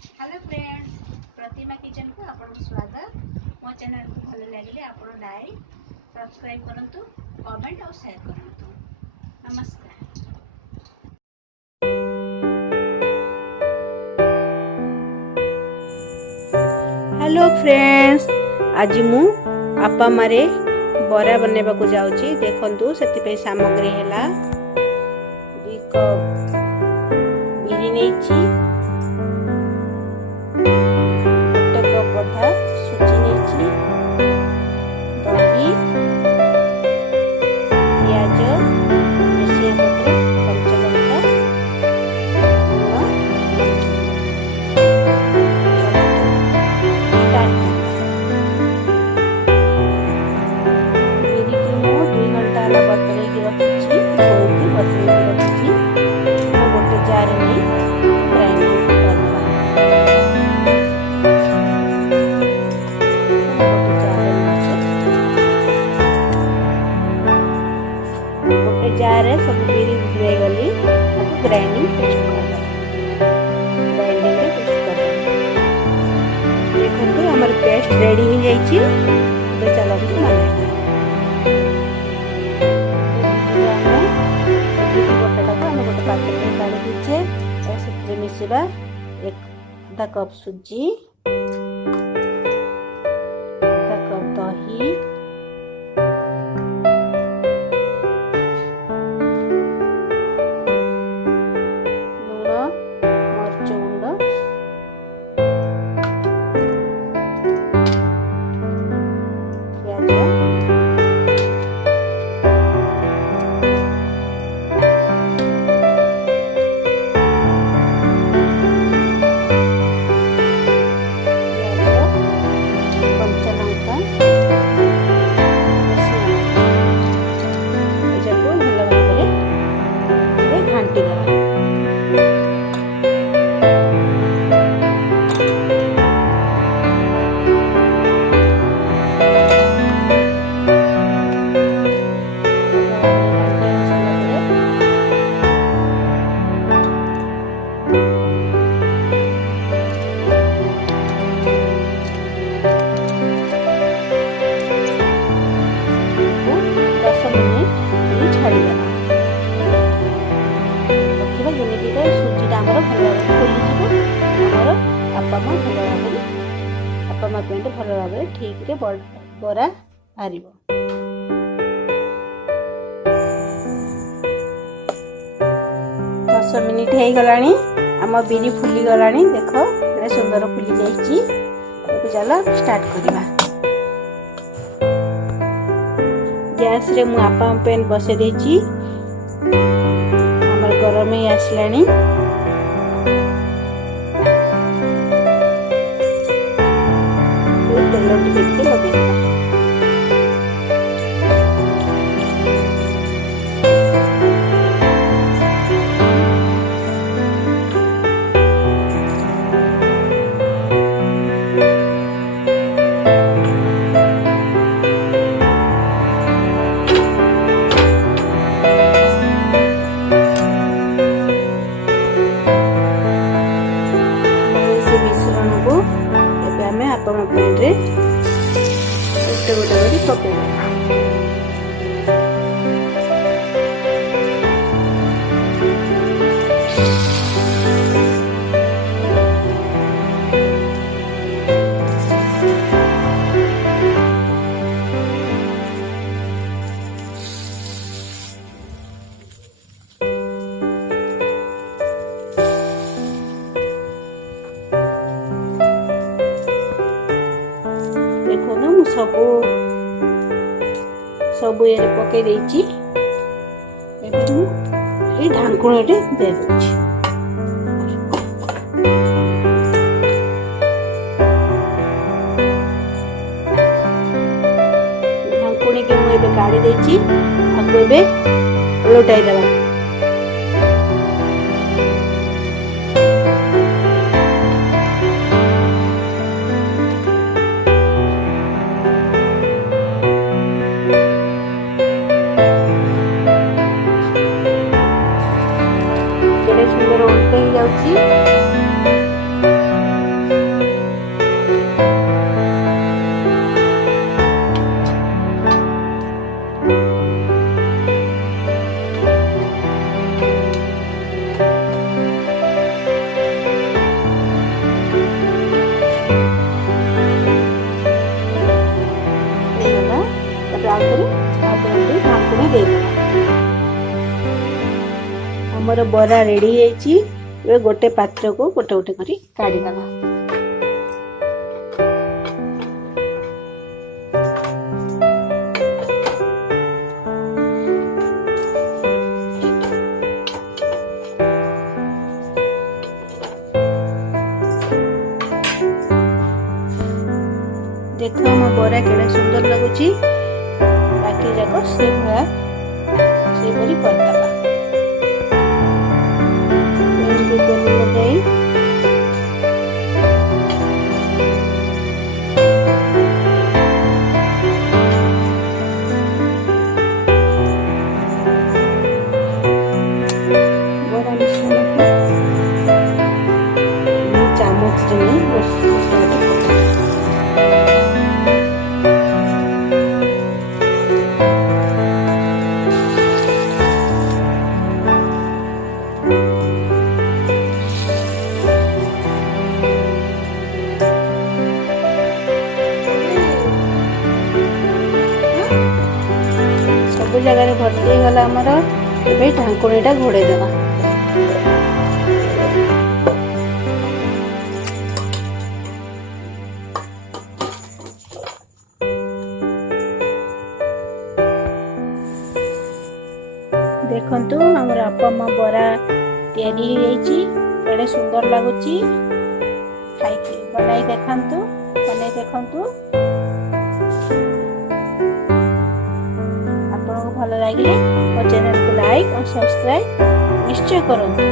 Hello friends, प्रतिमा kitchen को आपको स्वागत। मो चैनल को भल लगे आप लाइक सब्सक्राइब करूँ, कमेंट और शेयर करूँ। नमस्कार। हेलो फ्रेंड्स, आज मु आपा मारे बरा बनवा को जाऊँगी। देखंतु से सामग्री है 2 कप बिरी नहीं, 1 कप अधा सुजी नहीं, दही, प्याज, मिर्चिया पत्र, कच्चा लंका, जार सब बिरी भिजाई गली ग्राइंडिंग पेस्ट कर देखो हमारे पेस्ट रेडी हो जाइए। चलते बटाटा को आम गोटे पात्र में काढ़ी दीचे से मिसवा 1/2 कप सुजी, 1/2 कप दही, आपा पेंट भल भाव ठीक रे बरा बाहर 10 मिनिट हो गलानी। आम बिरी फुली गलानी, देख बड़े सुंदर फुली जाइए। चलो स्टार्ट करवा। गैस रे मु आपा पेन बसे देची, हमर गरम ही आसलानी। तेल टिके लगे मिश्रण को आपा पेन रे गोटे गोटे कर पकड़। सब ये पकई देची, ढांकुणी दे दूची। ढांकुणी के मुझे काढ़ी देची, आपको उलटाई देवा। सुंदर उल्टे ही जाउची। ଆମର ବରା ରେଡି ହେଇଛି। ଏବେ ଗୋଟେ ପାତ୍ରକୁ ଗୋଟେ ଗୋଟେ କରି କାଢିଦବା। देख मो बरा केड़े सुंदर लगुची। बाकी जाक से भया से परी करदबा। एंडी तेल लगाई बरा मिश्रण को चामच रे सब जगह भर्ती गला आमर ए ढाकुणीटा घोड़े देवा। देखंतु हमर आपमा बरा तैयारी हो जाइछि। केड़े सुंदर लागुछि। खाइके बनाई देखंतु आपको भल लगे मो चैनल को लाइक और सब्सक्राइब निश्चय करंतु।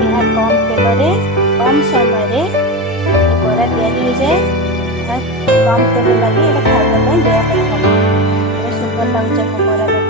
यह कम तेल कम समय बरा तैयारी हो जाए। कम तेल लगे खाଇବା ପାଇଁ ଦେହ ପାଇଁ ଭଲ। सुंदर लाଗୁଛି बरा।